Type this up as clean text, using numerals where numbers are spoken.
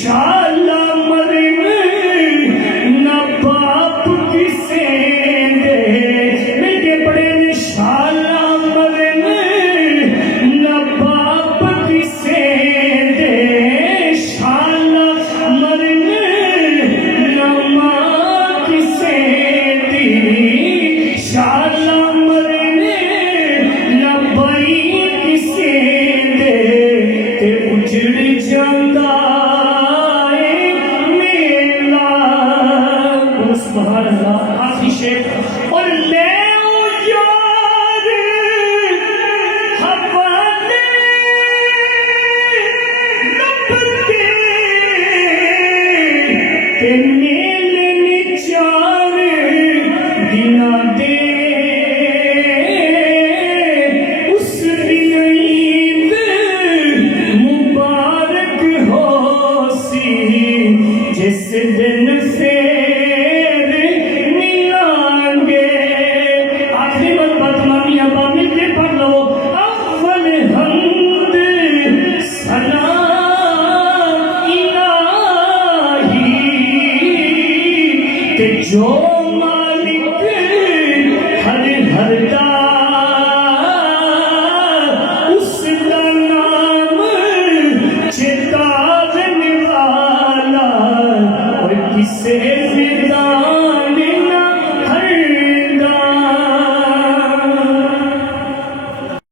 शाला मरने ना बाप किसे दे मेरे बड़े ने शाला मरने ना बाप किसे दे शाला मरने ना माँ किसे दी शाला मरने ना भाई किसे दे ते उजड़ जांदा सुभान अल्लाह। आखिरी शेर और ले ओ यार हवाले लपके ते मेले निचार गिना दे उस दिन ईद मुबारक हो सी जिस दिन से जो